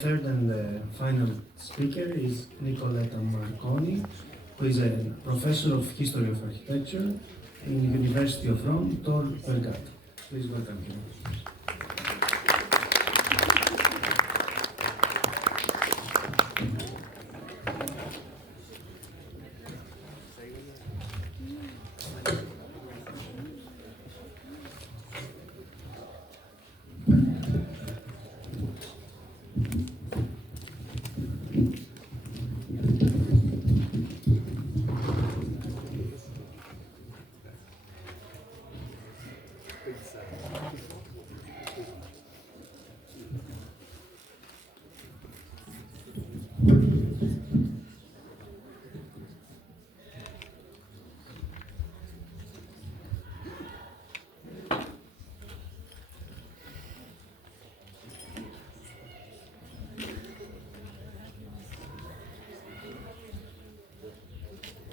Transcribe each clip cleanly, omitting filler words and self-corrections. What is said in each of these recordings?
Third and final speaker is Nicoletta Marconi, who is a professor of history of architecture in the University of Rome, Tor Vergata. Please welcome him.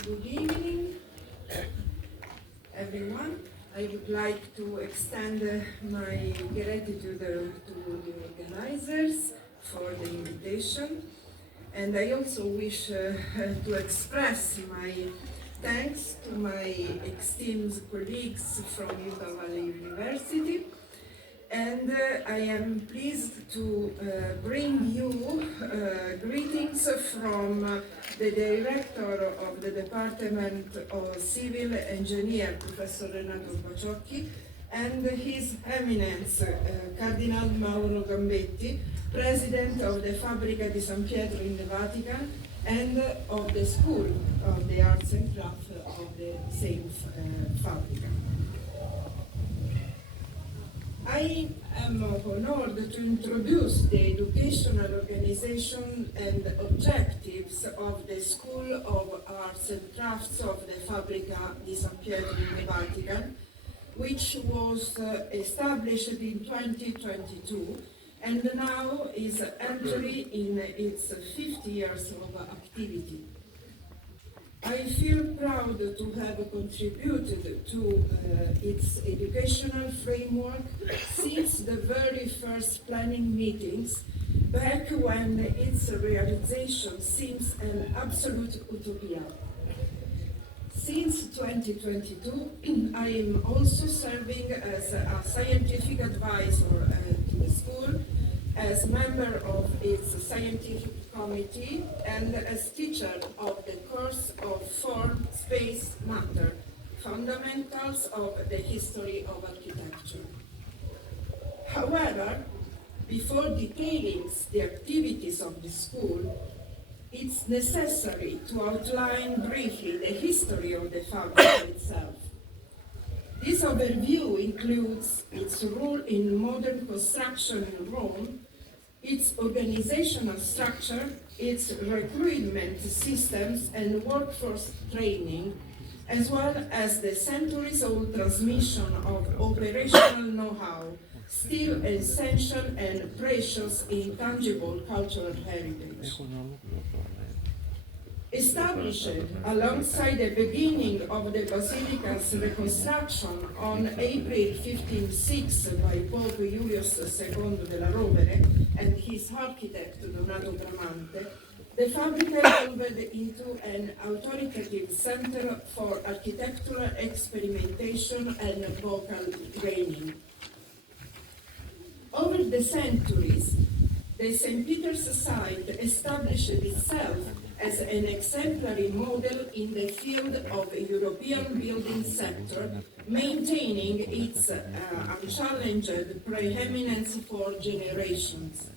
Good evening, everyone. I would like to extend my gratitude to the organizers for the invitation, and I also wish to express my thanks to my esteemed colleagues from Utah Valley University. And I am pleased to bring you greetings from the Director of the Department of Civil Engineer, Professor Renato Bacciocchi, and His Eminence, Cardinal Mauro Gambetti, President of the Fabbrica di San Pietro in the Vatican, and of the School of the Arts and Crafts of the same Fabbrica. I am honored to introduce the educational organization and objectives of the School of Arts and Crafts of the Fabbrica di San Pietro in the Vatican, which was established in 2022 and now is entering in its 50 years of activity. I feel proud to have contributed to its educational framework since the very first planning meetings, back when its realization seems an absolute utopia. Since 2022, I am also serving as a scientific advisor to the school, as member of its scientific committee, and as teacher of the course of Form, Space, Matter, Fundamentals of the History of Architecture. However, before detailing the activities of the school, it's necessary to outline briefly the history of the Fabbrica itself. This overview includes its role in modern construction in Rome, its organizational structure, its recruitment systems and workforce training, as well as the centuries-old transmission of operational know-how, still essential and precious intangible cultural heritage. Established alongside the beginning of the Basilica's reconstruction on April 1506 by Pope Julius II della Rovere and his architect Donato Bramante, the Fabbrica evolved into an authoritative center for architectural experimentation and vocal training. Over the centuries, the St. Peter's site established itself as an exemplary model in the field of European building sector, maintaining its unchallenged preeminence for generations.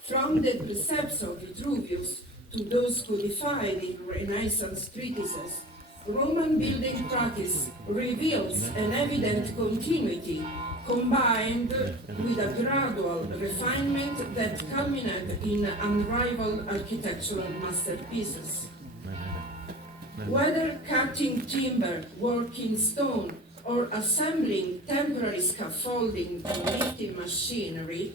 From the precepts of Vitruvius to those codified in Renaissance treatises, Roman building practice reveals an evident continuity, combined with a gradual refinement that culminated in unrivaled architectural masterpieces. Whether cutting timber, working stone, or assembling temporary scaffolding or lifting machinery,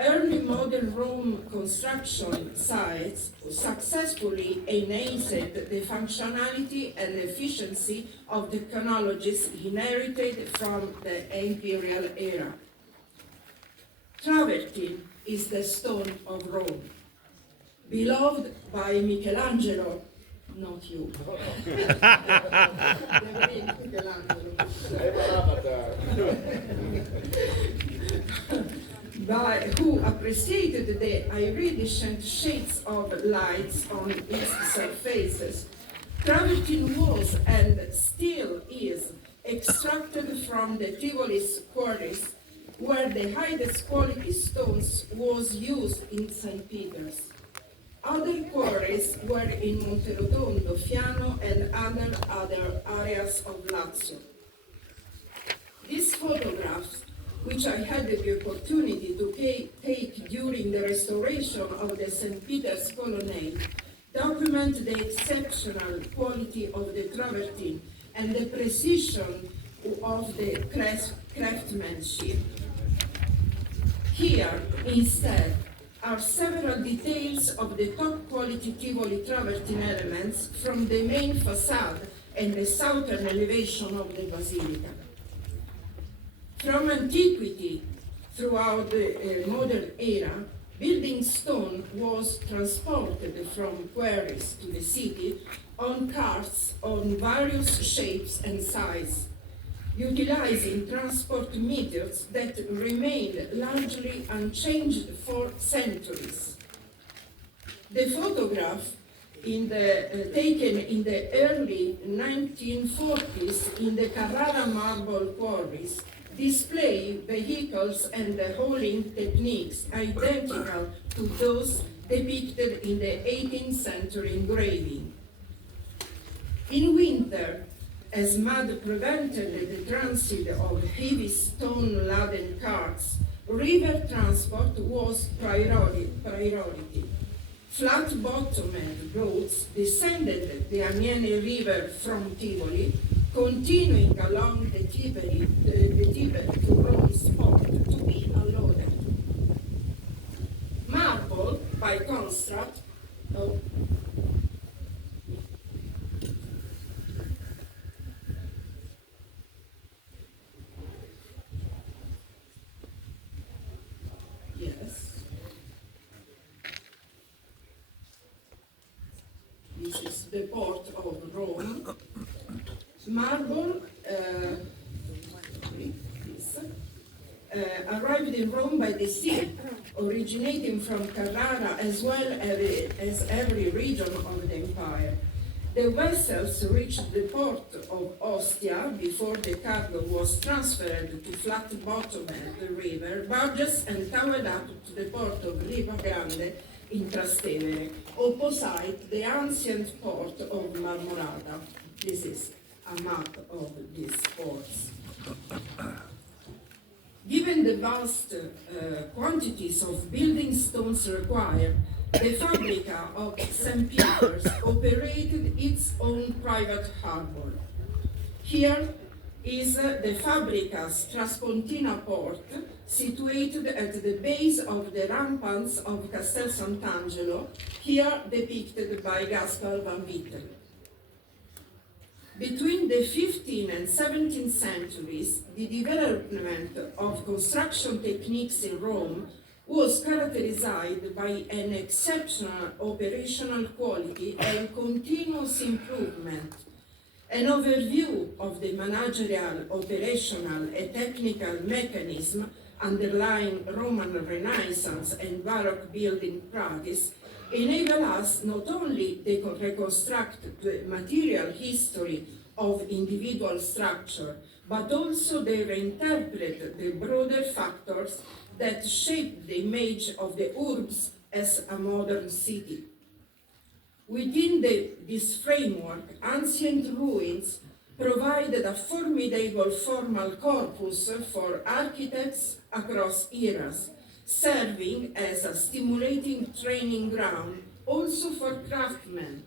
early modern Rome construction sites successfully enhanced the functionality and efficiency of technologies inherited from the imperial era. Travertine is the stone of Rome, beloved by Michelangelo, not you. The great Michelangelo. Who appreciated the iridescent shades of lights on its surfaces. Travertine was and still is extracted from the Tivoli's quarries, where the highest quality stones was used in St. Peter's. Other quarries were in Monterotondo, Fiano, and other areas of Lazio. These photographs, which I had the opportunity to take during the restoration of the St. Peter's colonnade, document the exceptional quality of the travertine and the precision of the craftsmanship. Here, instead, are several details of the top quality Tivoli travertine elements from the main facade and the southern elevation of the basilica. From antiquity throughout the modern era, building stone was transported from quarries to the city on carts on various shapes and sizes, utilizing transport methods that remained largely unchanged for centuries. The photograph taken in the early 1940s in the Carrara marble quarries display vehicles and the hauling techniques identical to those depicted in the 18th century engraving. In winter, as mud prevented the transit of heavy stone-laden carts, river transport was priority. Flat-bottomed boats descended the Amiene River from Tivoli, continuing along the Tiber to Rome's port to be unloaded. Marble, by contrast, this is the port of Rome. Marble arrived in Rome by the sea, originating from Carrara as well as every region of the empire. The vessels reached the port of Ostia before the cargo was transferred to flat-bottomed river barges and towed up to the port of Riva Grande in Trastevere, opposite the ancient port of Marmorata. This is a map of these ports. Given the vast quantities of building stones required, the Fabbrica of St. Peter's operated its own private harbor. Here is the Fabbrica's Traspontina port, situated at the base of the ramparts of Castel Sant'Angelo, here depicted by Gaspar van Wittel. Between the 15th and 17th centuries, the development of construction techniques in Rome was characterized by an exceptional operational quality and continuous improvement. An overview of the managerial, operational, and technical mechanism underlying Roman Renaissance and Baroque building practice enable us not only to reconstruct the material history of individual structure, but also to reinterpret the broader factors that shape the image of the urbs as a modern city. Within this framework, ancient ruins provided a formidable formal corpus for architects across eras, serving as a stimulating training ground also for craftsmen.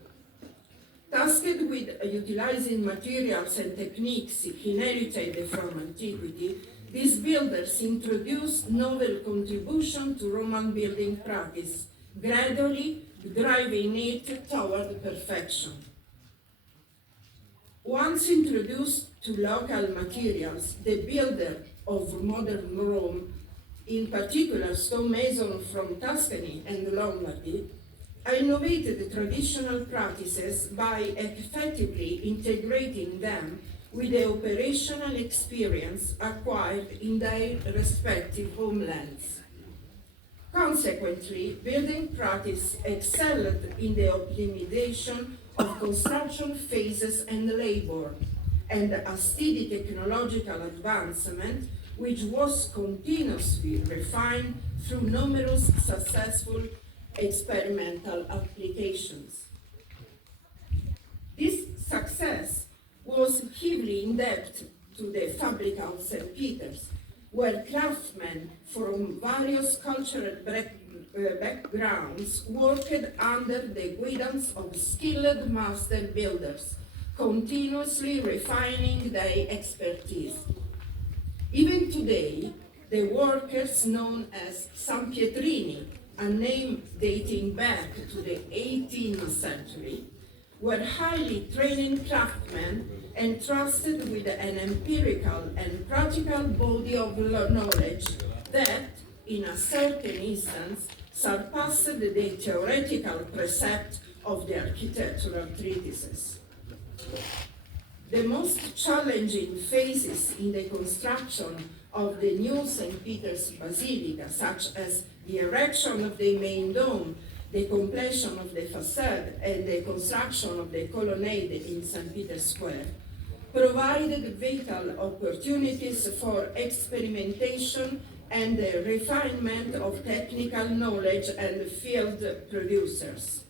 Tasked with utilizing materials and techniques inherited from antiquity, these builders introduced novel contributions to Roman building practice, gradually driving it toward perfection. Once introduced to local materials, the builder of modern Rome in particular stonemasons from Tuscany and Lombardy, innovated traditional practices by effectively integrating them with the operational experience acquired in their respective homelands. Consequently, building practice excelled in the optimization of construction phases and labor, and a steady technological advancement which was continuously refined through numerous successful experimental applications. This success was heavily indebted to the Fabbrica of St, where craftsmen from various cultural backgrounds worked under the guidance of skilled master builders, continuously refining their expertise. Even today, the workers known as San Pietrini, a name dating back to the 18th century, were highly trained craftsmen entrusted with an empirical and practical body of knowledge that, in a certain instance, surpassed the theoretical precept of the architectural treatises. The most challenging phases in the construction of the new St. Peter's Basilica, such as the erection of the main dome, the completion of the facade, and the construction of the colonnade in St. Peter's Square, provided vital opportunities for experimentation and the refinement of technical knowledge and field producers.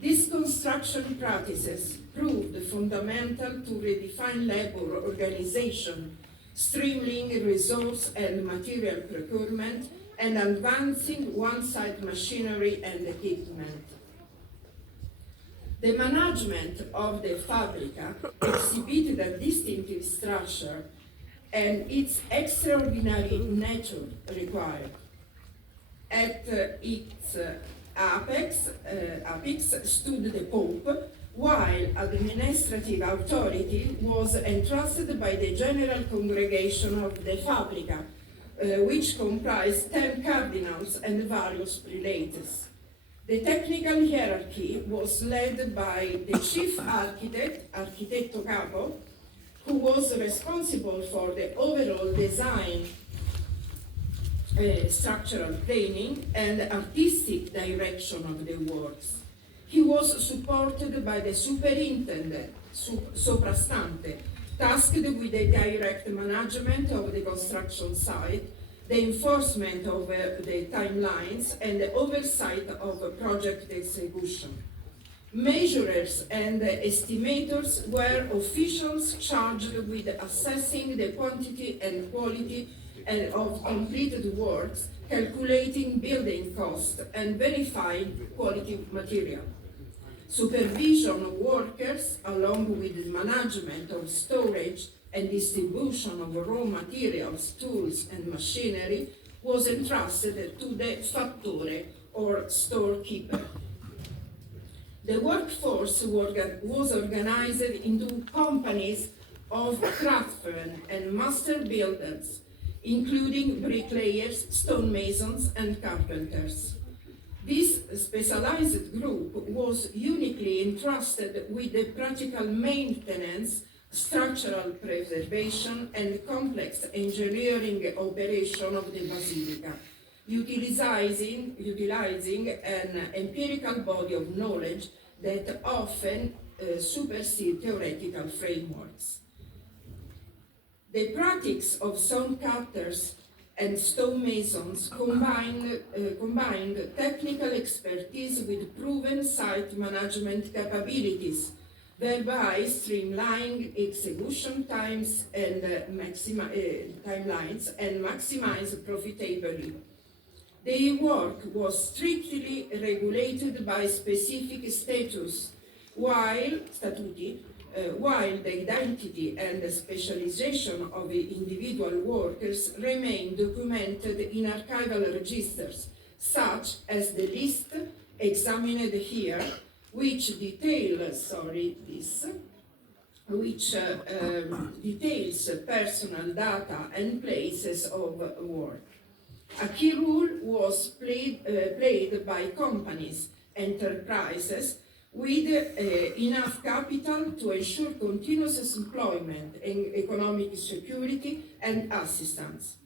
These construction practices proved fundamental to redefine labor organization, streamlining resource and material procurement, and advancing one-side machinery and equipment. The management of the Fabbrica exhibited a distinctive structure and its extraordinary nature required. At its apex stood the Pope, while administrative authority was entrusted by the General Congregation of the Fabbrica, which comprised 10 cardinals and various prelates. The technical hierarchy was led by the chief architect, Αρχιτεκτονικός, who was responsible for the overall design, structural planning, and artistic direction of the works. He was supported by the superintendent, soprastante, tasked with the direct management of the construction site, the enforcement of the timelines, and the oversight of project execution. Measurers and estimators were officials charged with assessing the quantity and quality of completed works, calculating building costs, and verifying quality of material. Supervision of workers, along with the management of storage and distribution of raw materials, tools, and machinery, was entrusted to the fattore, or storekeeper. The workforce was organized into companies of craftsmen and master builders, including bricklayers, stonemasons, and carpenters. This specialized group was uniquely entrusted with the practical maintenance, structural preservation, and complex engineering operation of the Basilica, utilizing an empirical body of knowledge that often supersedes theoretical frameworks. The practice of stone cutters and stonemasons combined technical expertise with proven site management capabilities, thereby streamlining execution times and timelines and maximize profitability. Their work was strictly regulated by specific statuti, while the identity and the specialization of the individual workers remain documented in archival registers, such as the list examined here, which details personal data and places of work. A key role was played by companies, enterprises, with enough capital to ensure continuous employment and economic security and assistance.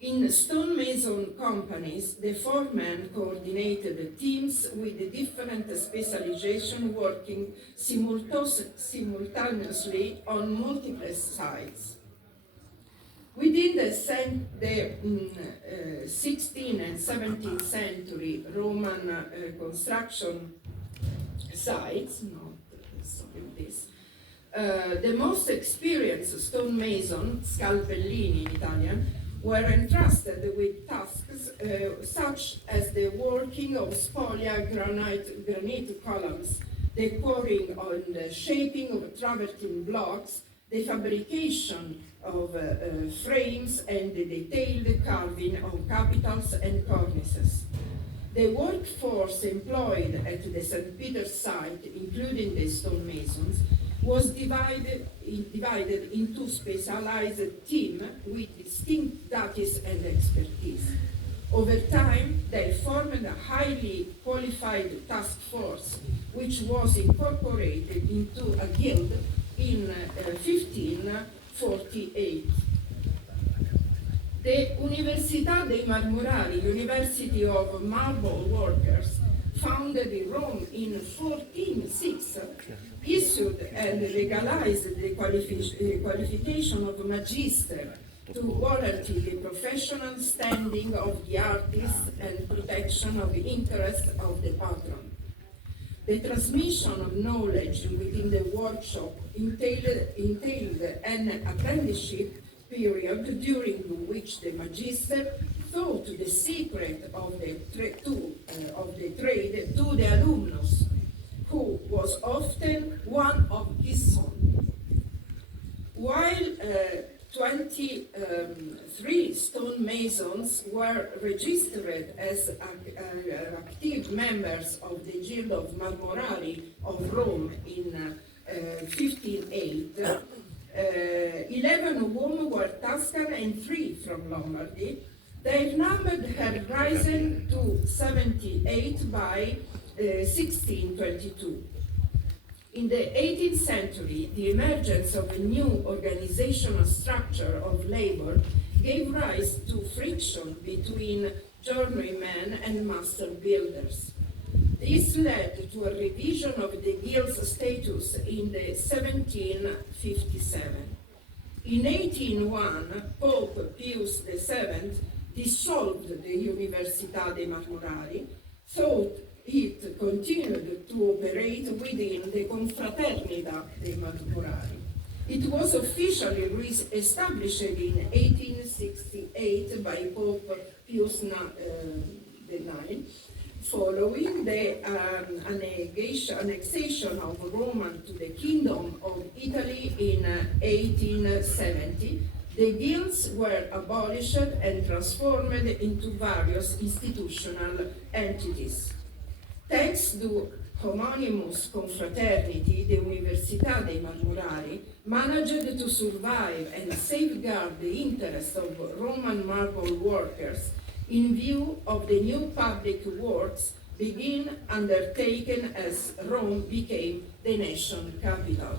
In stonemason companies, the foreman coordinated teams with different specialization working simultaneously on multiple sites. Within the 16th and 17th century Roman construction sites, the most experienced stonemason, scalpellini in Italian, were entrusted with tasks such as the working of spolia granite columns, the pouring and the shaping of travertine blocks, the fabrication of frames, and the detailed carving of capitals and cornices. The workforce employed at the St. Peter's site, including the stonemasons, was divided into specialized teams with distinct duties and expertise. Over time, they formed a highly qualified task force, which was incorporated into a guild in 1548. The Università dei Marmorari, University of Marble Workers, founded in Rome in 1406, issued and legalized the qualification of magister to guarantee the professional standing of the artists and protection of the interests of the patron. The transmission of knowledge within the workshop entailed an apprenticeship period during which the magister taught the secret of the trade to the alumnus, who was often one of his sons. While 23 stonemasons were registered as active members of the Guild of Marmorari of Rome in 1508, 11 of whom were Tuscan and 3 from Lombardy. Their number had risen to 78 by 1622. In the 18th century, the emergence of a new organizational structure of labor gave rise to friction between journeymen and master builders. This led to a revision of the guild's status in 1757. In 1801, Pope Pius VII dissolved the Università dei Marmorari, thought it continued to operate within the Confraternita dei Marmorari. It was officially re-established in 1868 by Pope Pius IX, following the annexation of Rome to the Kingdom of Italy in 1870. The guilds were abolished and transformed into various institutional entities. Thanks to homonymous confraternity, the Università dei Marmorari managed to survive and safeguard the interests of Roman marble workers in view of the new public works being undertaken as Rome became the nation capital.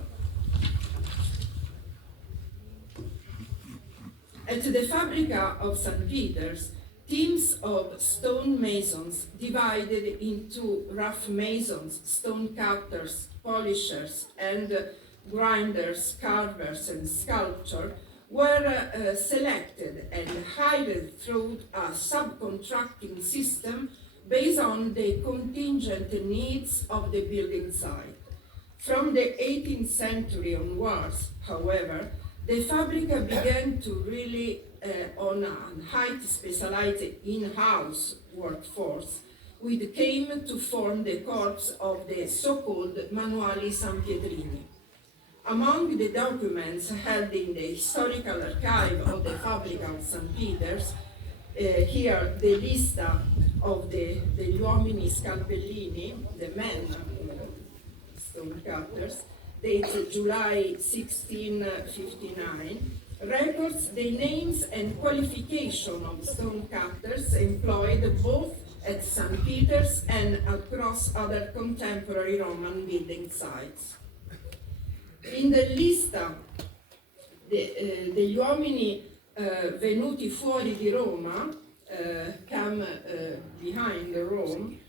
At the Fabbrica of St. Peter's, teams of stonemasons divided into rough masons, stone cutters, polishers, and grinders, carvers, and sculptors were selected and hired through a subcontracting system based on the contingent needs of the building site. From the 18th century onwards, however, the Fabbrica began to rely on a highly specialized in-house workforce, which came to form the corps of the so-called Manuali Sanpietrini. Among the documents held in the historical archive of the Fabbrica of St. Peter's, here the lista of the uomini scalpellini, the men stone cutters, dated July 1659, records the names and qualification of stone cutters employed both at St. Peter's and across other contemporary Roman building sites. In the lista degli uomini venuti fuori di Roma, come behind Rome,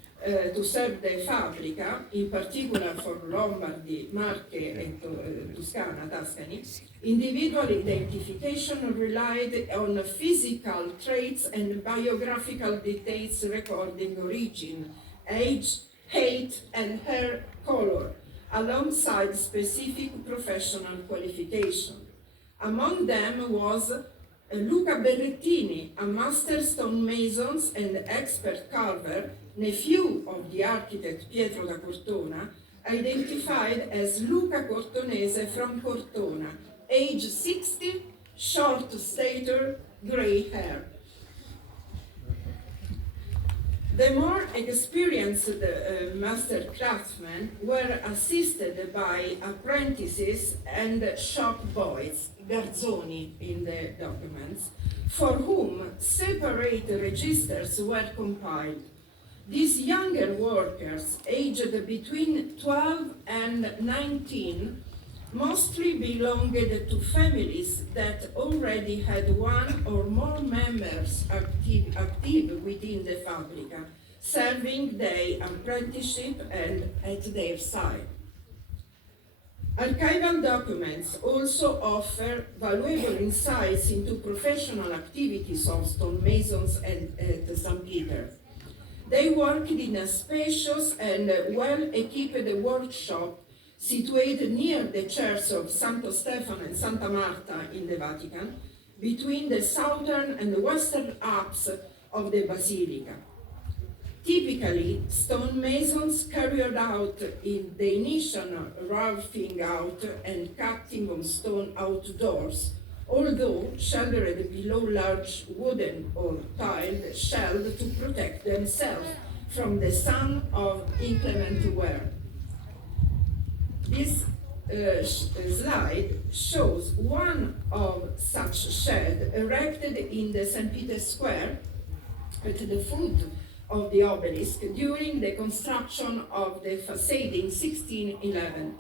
to serve the Fabbrica, in particular for Lombardy, Marche, and Tuscany, individual identification relied on physical traits and biographical details recording origin, age, height, and hair color, alongside specific professional qualification. Among them was Luca Berrettini, a master stonemason and expert carver, nephew of the architect Pietro da Cortona, identified as Luca Cortonese from Cortona, age 60, short stature, grey hair. The more experienced master craftsmen were assisted by apprentices and shop boys, garzoni in the documents, for whom separate registers were compiled. These younger workers, aged between 12 and 19, mostly belonged to families that already had one or more members active within the Fabbrica, serving their apprenticeship and at their side. Archival documents also offer valuable insights into professional activities of stonemasons at St. Peter. They worked in a spacious and well-equipped workshop situated near the church of Santo Stefano and Santa Marta in the Vatican, between the southern and western apse of the Basilica. Typically, stonemasons carried out in the initial roughing out and cutting of stone outdoors, although sheltered below large wooden or tiled shells to protect themselves from the sun of inclement weather. This slide shows one of such sheds erected in the St. Peter's Square at the foot of the obelisk during the construction of the facade in 1611.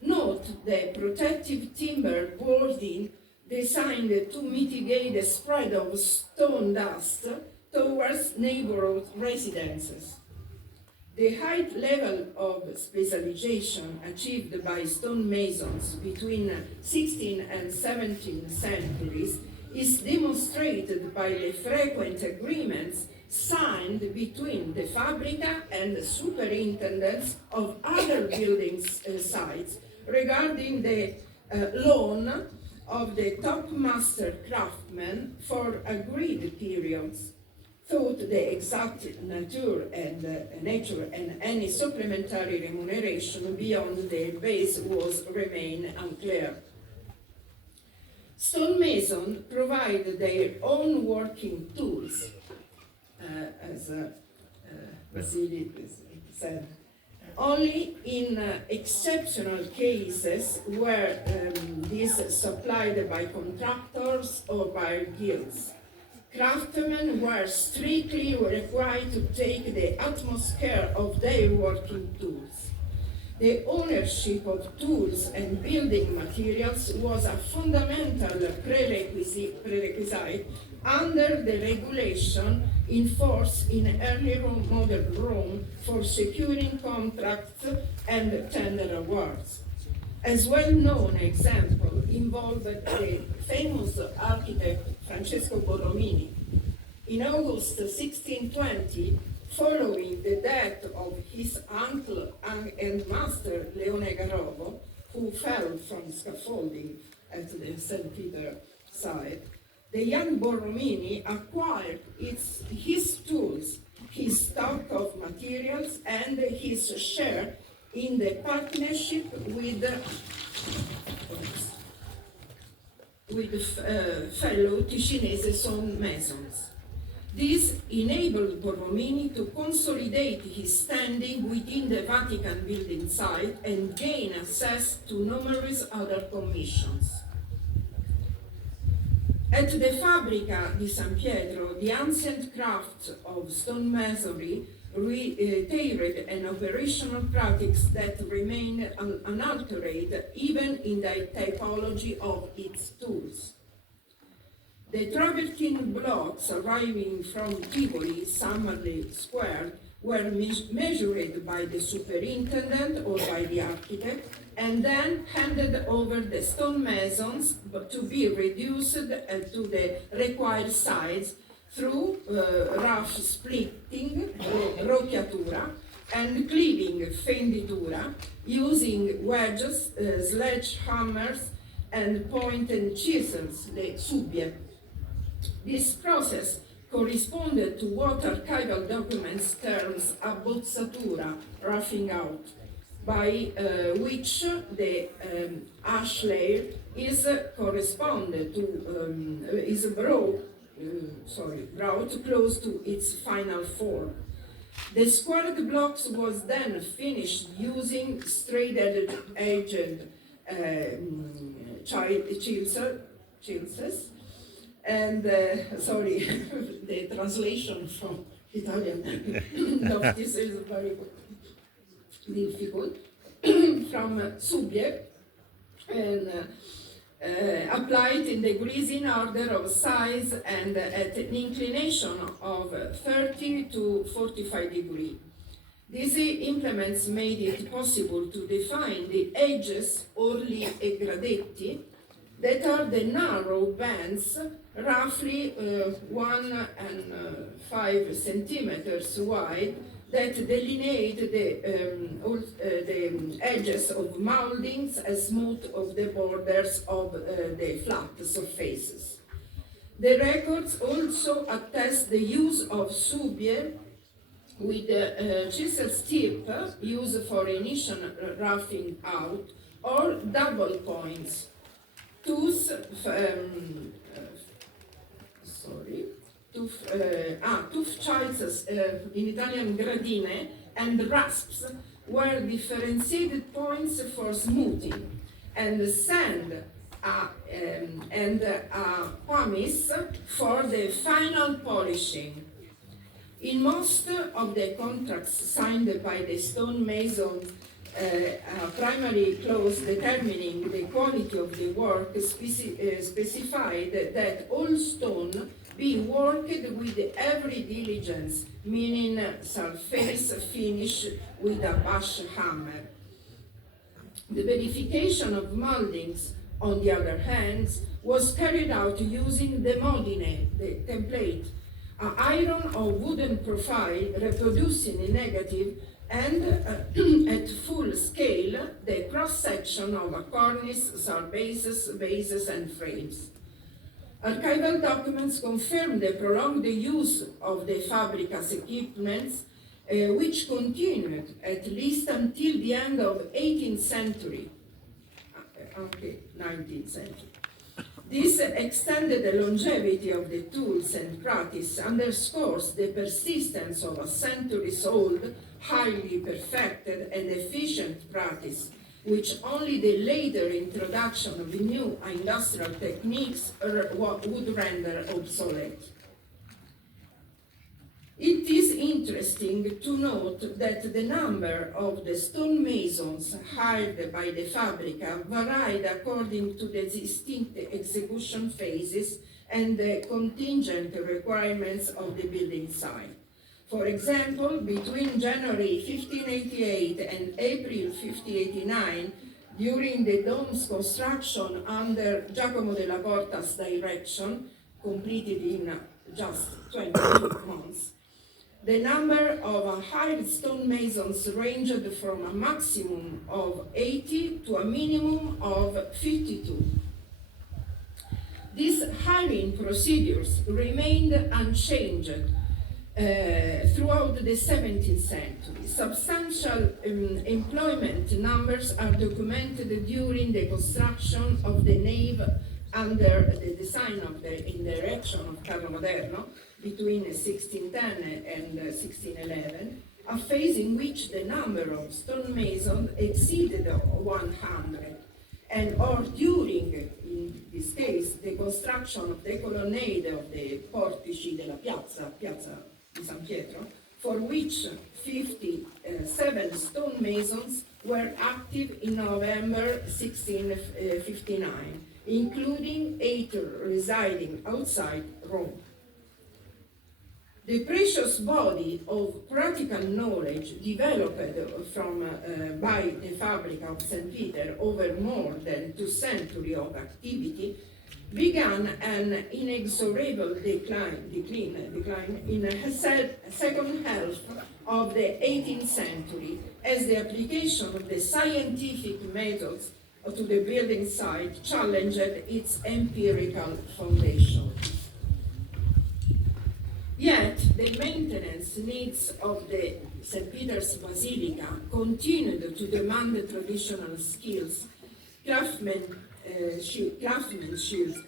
Note the protective timber boarding designed to mitigate the spread of stone dust towards neighborhood residences. The high level of specialization achieved by stonemasons between 16th and 17th centuries is demonstrated by the frequent agreements signed between the Fabbrica and the superintendents of other building sites regarding the loan of the top master craftsmen for agreed periods. Thought the exact nature and any supplementary remuneration beyond their base remain unclear. Stonemasons provide their own working tools, as Vasily said, only in exceptional cases where these supplied by contractors or by guilds. Craftsmen were strictly required to take the utmost care of their working tools. The ownership of tools and building materials was a fundamental prerequisite under the regulation in force in early modern Rome for securing contracts and tender awards. As well-known example involved the famous architect Francesco Borromini. In August 1620, following the death of his uncle and master Leone Garovo, who fell from scaffolding at the St. Peter side, the young Borromini acquired his tools, his stock of materials, and his share in the partnership with fellow Ticinese stonemasons. This enabled Borromini to consolidate his standing within the Vatican building site and gain access to numerous other commissions. At the Fabbrica di San Pietro, the ancient crafts of stone masonry retailed an operational practice that remained unaltered even in the typology of its tools. The travertine blocks arriving from Tivoli, Summerley Square, were measured by the superintendent or by the architect, and then handed over the stone masons to be reduced to the required size through rough splitting, rocchiatura, and cleaving, fenditura, using wedges, sledgehammers, and pointed chisels, the subie. This process corresponded to what archival documents terms abbozzatura, roughing out, by which the ash layer is corresponded to is brought close to its final form. The squared blocks was then finished using straight-edged chisels, and the translation from Italian of this is very difficult, from subie, and applied in degrees in order of size and at an inclination of 30 to 45 degrees. These implements made it possible to define the edges, orli e gradetti, that are the narrow bands, roughly 1 and 5 centimeters wide, that delineate the edges of moldings as smooth of the borders of the flat surfaces. The records also attest the use of subie with chisel tip used for initial roughing out, or double points. Tooth chisels, in Italian gradine, and rasps were differentiated points for smoothing, and sand and pumice for the final polishing. In most of the contracts signed by the stonemasons, primary clause determining the quality of the work specified that all stone be worked with every diligence, meaning surface finish with a bash hammer. The verification of moldings, on the other hand, was carried out using the modine, the template, an iron or wooden profile reproducing in negative and at full scale the cross-section of a cornice, surfaces, bases, and frames. Archival documents confirm the prolonged use of the Fabbrica's equipments, which continued at least until the end of 19th century. This extended longevity of the tools and practice underscores the persistence of a centuries-old, highly perfected and efficient practice, which only the later introduction of new industrial techniques would render obsolete. It is interesting to note that the number of the stonemasons hired by the Fabbrica varied according to the distinct execution phases and the contingent requirements of the building site. For example, between January 1588 and April 1589, during the dome's construction under Giacomo della Porta's direction, completed in just 22 months, the number of hired stonemasons ranged from a maximum of 80 to a minimum of 52. These hiring procedures remained unchanged throughout the 17th century. Substantial employment numbers are documented during the construction of the nave under the design of in the direction of Carlo Maderno between 1610 and 1611, a phase in which the number of stonemasons exceeded 100, and or during this case, the construction of the colonnade of the Portici della Piazza di San Pietro, for which 57 stonemasons were active in November 1659, including 8 residing outside Rome. The precious body of practical knowledge developed by the Fabbrica of St. Peter over more than 2 centuries of activity began an inexorable decline in the second half of the 18th century as the application of the scientific methods to the building site challenged its empirical foundation. Yet, the maintenance needs of the St. Peter's Basilica continued to demand traditional skills, craftsmanship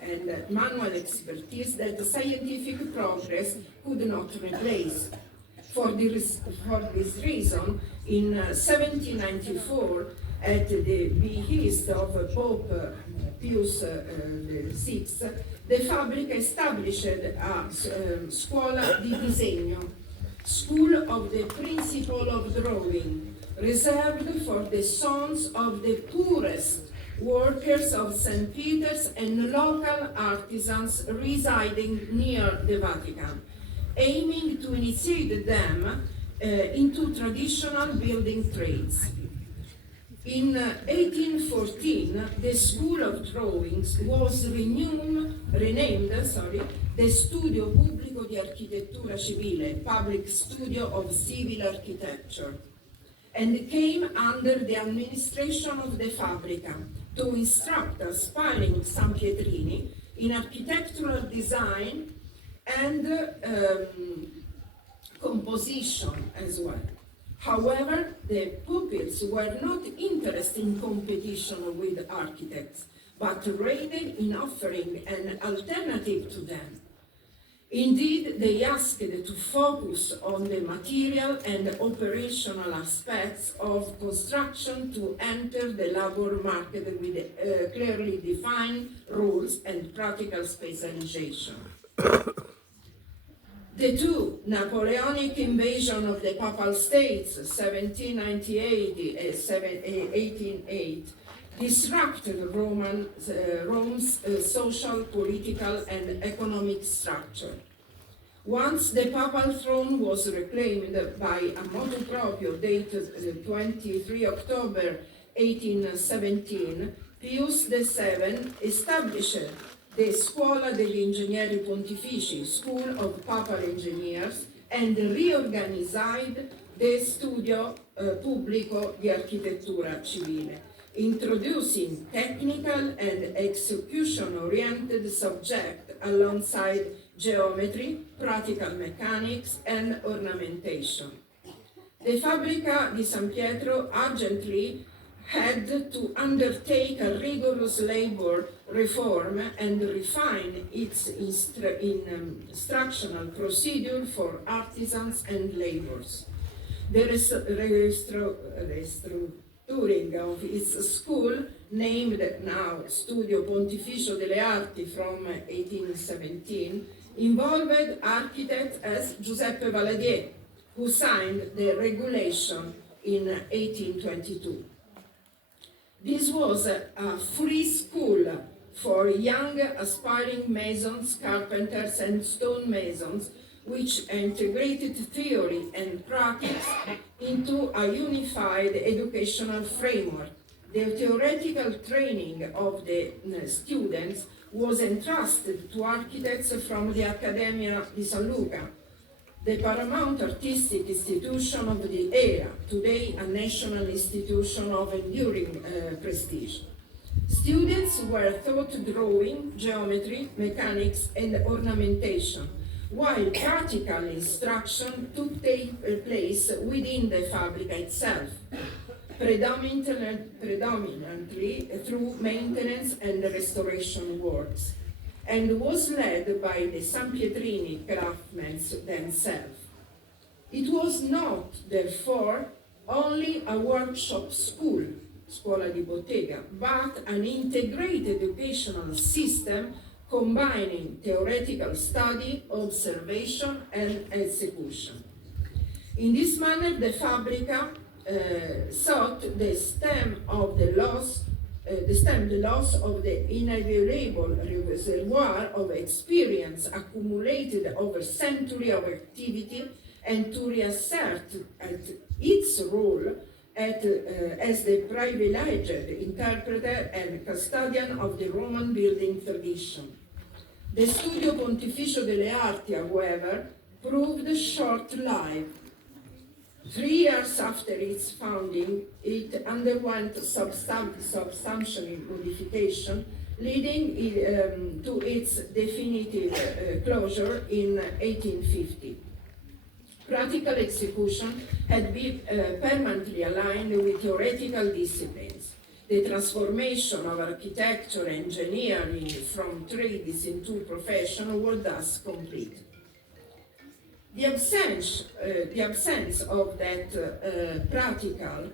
and manual expertise that scientific progress could not replace. For this reason, in 1794, at the behest of Pope Pius VI, the Fabbrica established a Scuola di Disegno, School of the Principle of Drawing, reserved for the sons of the poorest workers of St. Peter's and local artisans residing near the Vatican, aiming to initiate them into traditional building trades. In 1814, the School of Drawings was renamed the Studio Pubblico di Architettura Civile, Public Studio of Civil Architecture, and came under the administration of the Fabbrica to instruct aspiring Sanpietrini in architectural design and composition as well. However, the pupils were not interested in competition with architects, but rather in offering an alternative to them. Indeed, they asked to focus on the material and operational aspects of construction to enter the labor market with clearly defined rules and practical specialization. The two Napoleonic invasion of the Papal States, 1798 and 1808, disrupted Rome's social, political, and economic structure. Once the papal throne was reclaimed by a motu proprio dated 23 October 1817, Pius VII established the Scuola degli Ingegneri Pontifici, School of Papal Engineers, and reorganized the Studio Pubblico di Architettura Civile, introducing technical and execution-oriented subjects alongside geometry, practical mechanics, and ornamentation. The Fabbrica di San Pietro urgently had to undertake a rigorous labor reform and refine its instructional procedure for artisans and laborers. The restructuring of its school, named now Studio Pontificio delle Arti from 1817, involved architect as Giuseppe Valadier, who signed the regulation in 1822. This was a free school for young aspiring masons, carpenters, and stonemasons, which integrated theory and practice into a unified educational framework. The theoretical training of the students was entrusted to architects from the Accademia di San Luca, the paramount artistic institution of the era, today a national institution of enduring prestige. Students were taught drawing, geometry, mechanics, and ornamentation, while practical instruction took place within the Fabbrica itself, predominantly through maintenance and restoration works, and was led by the Sanpietrini craftsmen themselves. It was not, therefore, only a workshop school, scuola di bottega, but an integrated educational system combining theoretical study, observation, and execution. In this manner, the Fabbrica sought to stem the loss of the inalienable reservoir of experience accumulated over centuries of activity, and to reassert its role as the privileged interpreter and custodian of the Roman building tradition. The Studio Pontificio delle Arti, however, proved short-lived. 3 years after its founding, it underwent substantial modification, leading to its definitive closure in 1850. Practical execution had been permanently aligned with theoretical disciplines. The transformation of architecture and engineering from trades into profession was thus complete. The absence of that practical,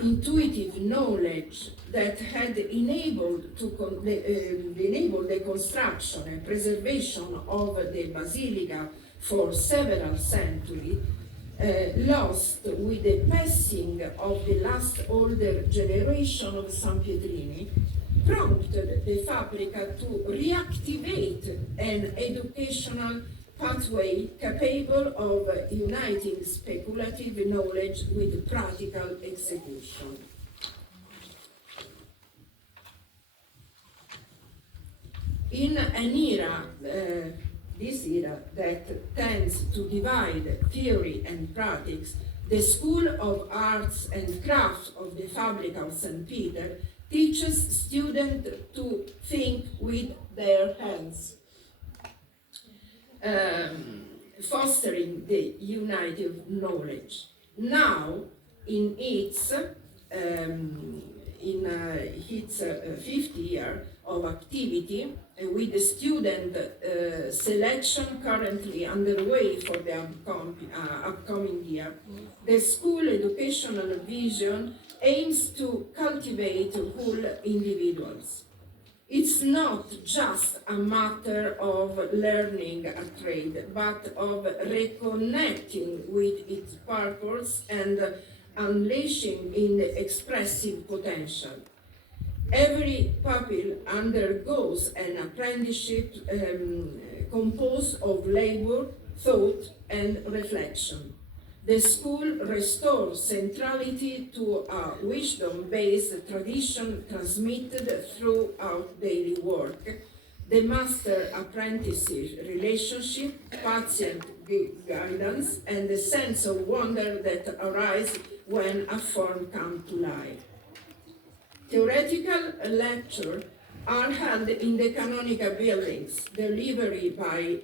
intuitive knowledge that had enabled the construction and preservation of the basilica for several centuries, lost with the passing of the last older generation of San Pietrini, prompted the Fabbrica to reactivate an educational pathway capable of uniting speculative knowledge with practical execution. In an era, this era that tends to divide theory and practice, the School of Arts and Crafts of the Fabbrica of St. Peter teaches students to think with their hands, fostering the united knowledge. Now, in its 50th year of activity, with the student selection currently underway for the upcoming year, the school educational vision aims to cultivate whole individuals. It's not just a matter of learning a trade, but of reconnecting with its purpose and unleashing in expressive potential. Every pupil undergoes an apprenticeship composed of labor, thought, and reflection. The school restores centrality to a wisdom-based tradition transmitted throughout daily work, the master-apprentice relationship, patient guidance, and the sense of wonder that arises when a form comes to life. Theoretical lectures are held in the canonical buildings, delivered by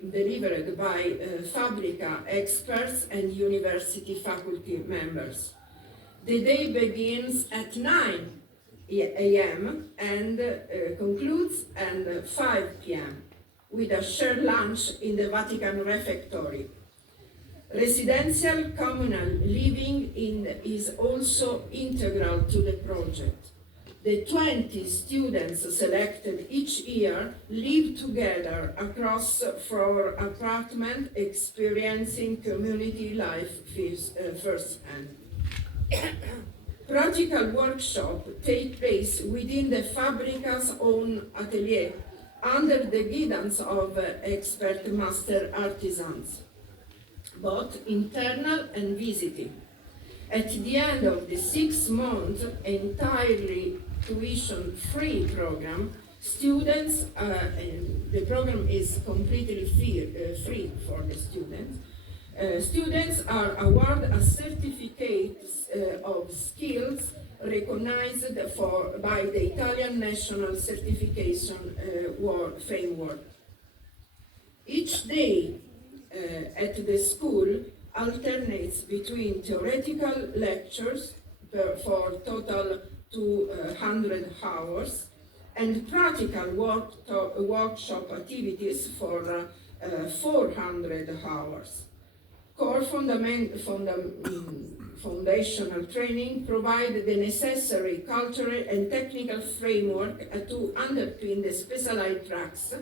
Fabbrica experts and university faculty members. The day begins at 9 a.m. and concludes at 5 p.m. with a shared lunch in the Vatican refectory. Residential communal living is also integral to the project. The 20 students selected each year live together across 4 apartments, experiencing community life firsthand. Practical workshops take place within the Fabbrica's own atelier, under the guidance of expert master artisans, both internal and visiting. At the end of the 6-month entirely tuition-free program, students, the program is completely free for the students. Students are awarded a certificate of skills recognized by the Italian National Certification Framework. Each day at the school alternates between theoretical lectures for total 200 hours and practical workshop activities for 400 hours. Core foundational training provide the necessary cultural and technical framework to underpin the specialized tracks,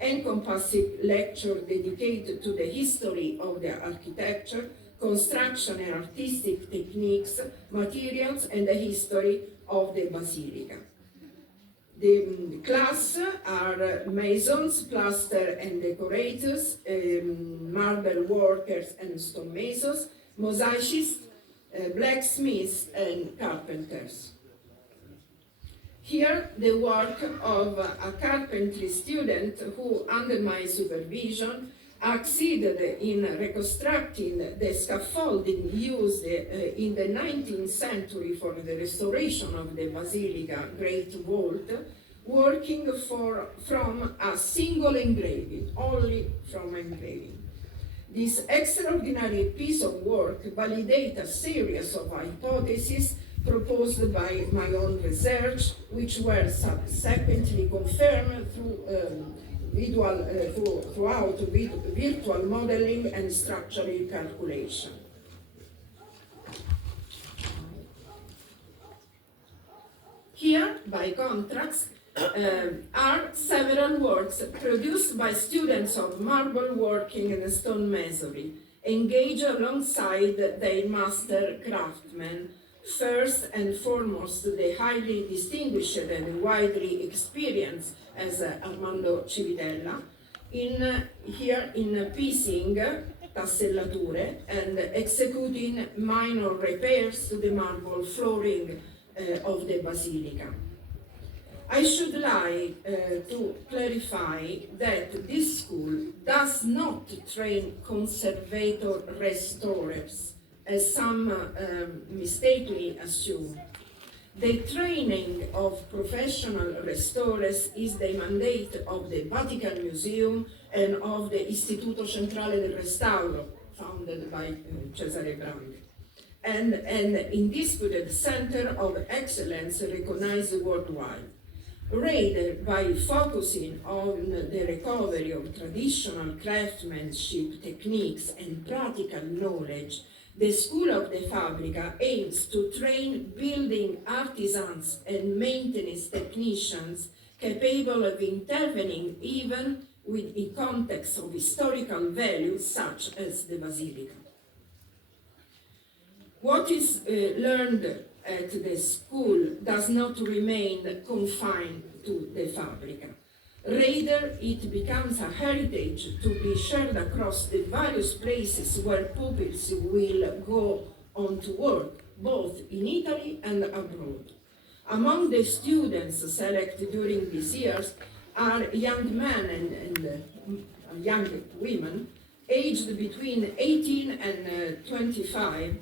encompassing lecture dedicated to the history of the architecture, construction and artistic techniques, materials, and the history of the basilica. The class are masons, plaster and decorators, marble workers and stonemasons, mosaicists, blacksmiths and carpenters. Here, the work of a carpentry student who, under my supervision, succeeded in reconstructing the scaffolding used in the 19th century for the restoration of the Basilica Great Vault, working from a single engraving, only from engraving. This extraordinary piece of work validates a series of hypotheses proposed by my own research, which were subsequently confirmed throughout virtual modeling and structural calculation. Here, by contrast, are several works produced by students of marble working and stone masonry, engaged alongside their master craftsmen, first and foremost the highly distinguished and widely experienced as Armando Civitella, here in piecing tassellature and executing minor repairs to the marble flooring of the basilica. I should like to clarify that this school does not train conservator restorers, as some mistakenly assume. The training of professional restorers is the mandate of the Vatican Museum and of the Istituto Centrale del Restauro, founded by Cesare Branchi, and an indisputed center of excellence recognized worldwide. Rather, by focusing on the recovery of traditional craftsmanship techniques and practical knowledge, the School of the Fabbrica aims to train building artisans and maintenance technicians capable of intervening even in context of historical values such as the Basilica. What is learned at the school does not remain confined to the Fabbrica. Rather, it becomes a heritage to be shared across the various places where pupils will go on to work, both in Italy and abroad. Among the students selected during these years are young men and young women aged between 18 and 25,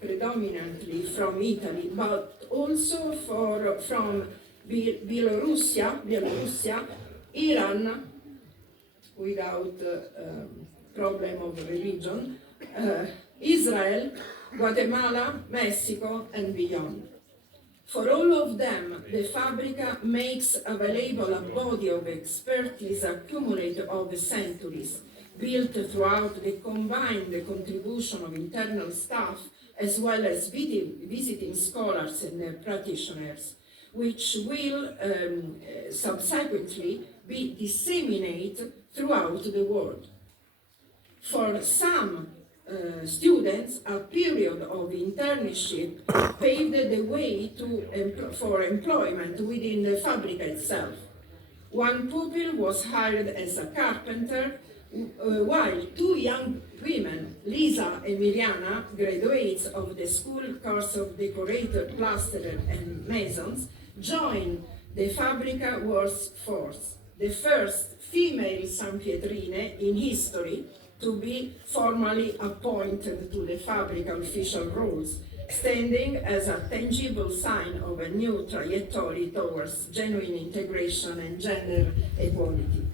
predominantly from Italy, but also from Belarusia, Iran, without problem of religion, Israel, Guatemala, Mexico, and beyond. For all of them, the Fabbrica makes available a body of expertise accumulated over centuries, built throughout the combined contribution of internal staff as well as visiting scholars and practitioners, which will subsequently be disseminated throughout the world. For some students, a period of internship paved the way for employment within the Fabbrica itself. One pupil was hired as a carpenter, while two young women, Lisa and Emiliana, graduates of the school course of decorator, plasterer, and masons, joined the Fabbrica workforce, the first female Sanpietrine in history to be formally appointed to the Fabbrica official roles, standing as a tangible sign of a new trajectory towards genuine integration and gender equality.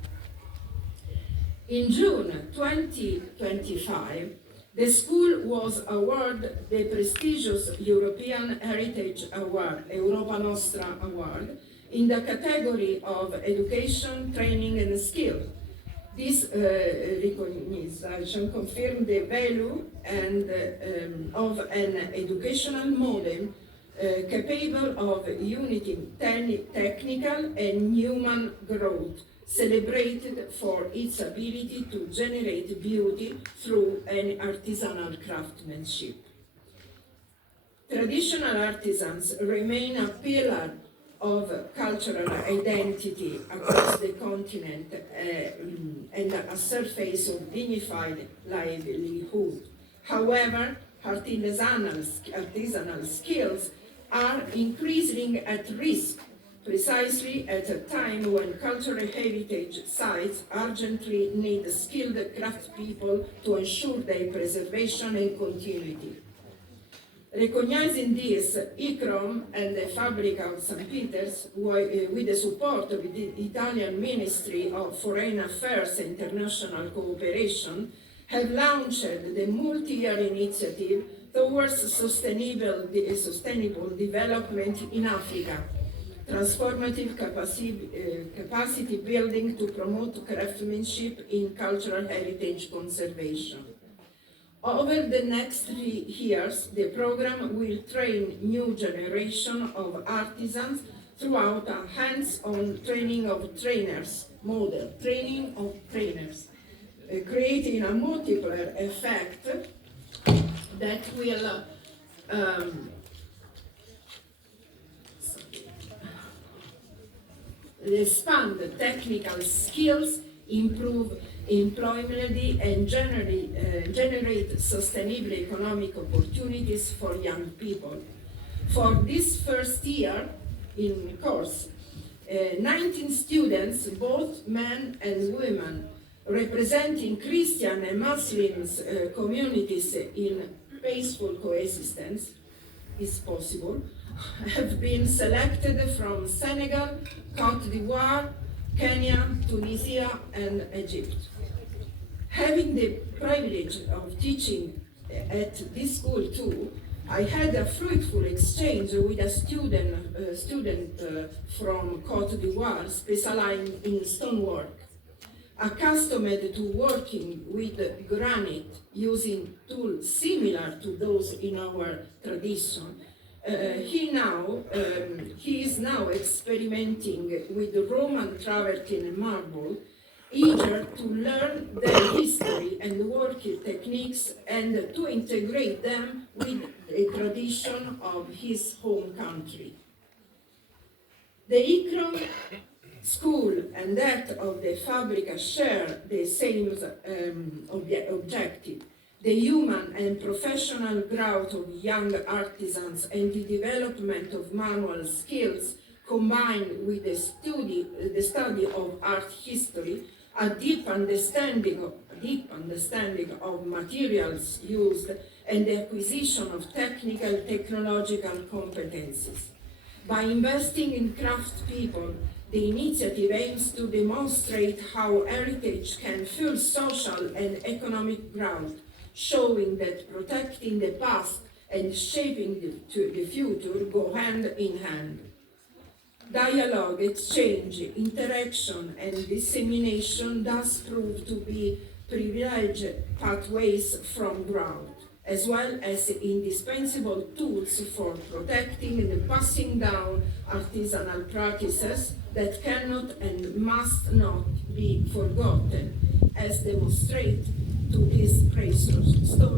In June 2025, the school was awarded the prestigious European Heritage Award, Europa Nostra Award, in the category of Education, Training and Skill. This recognition confirmed the value of an educational model capable of uniting technical and human growth, celebrated for its ability to generate beauty through an artisanal craftsmanship. Traditional artisans remain a pillar of cultural identity across the continent and a surface of dignified livelihood. However, artisanal skills are increasingly at risk, precisely at a time when cultural heritage sites urgently need skilled craftspeople to ensure their preservation and continuity. Recognizing this, ICROM and the Fabbrica of St. with the support of the Italian Ministry of Foreign Affairs and International Cooperation, have launched the multi-year initiative towards sustainable development in Africa, transformative capacity building to promote craftsmanship in cultural heritage conservation. Over the next 3 years, the program will train new generation of artisans throughout a hands-on training of trainers model, creating a multiplier effect that will expand technical skills, improve employability, and generate sustainable economic opportunities for young people. For this first year in course, 19 students, both men and women, representing Christian and Muslim communities in peaceful coexistence, is possible, have been selected from Senegal, Côte d'Ivoire, Kenya, Tunisia, and Egypt. Having the privilege of teaching at this school too, I had a fruitful exchange with a student from Côte d'Ivoire specializing in stonework. Accustomed to working with granite using tools similar to those in our tradition, he is now experimenting with Roman travertine and marble, eager to learn their history and working techniques and to integrate them with the tradition of his home country. The ICROM school and that of the Fabbrica share the same objective: the human and professional growth of young artisans and the development of manual skills, combined with the study of art history, a deep understanding of materials used, and the acquisition of technological competencies. By investing in craftspeople, the initiative aims to demonstrate how heritage can fuel social and economic growth, showing that protecting the past and shaping the future go hand in hand. Dialogue, exchange, interaction, and dissemination thus prove to be privileged pathways from growth, as well as indispensable tools for protecting and passing down artisanal practices that cannot and must not be forgotten, as demonstrated to this precious stone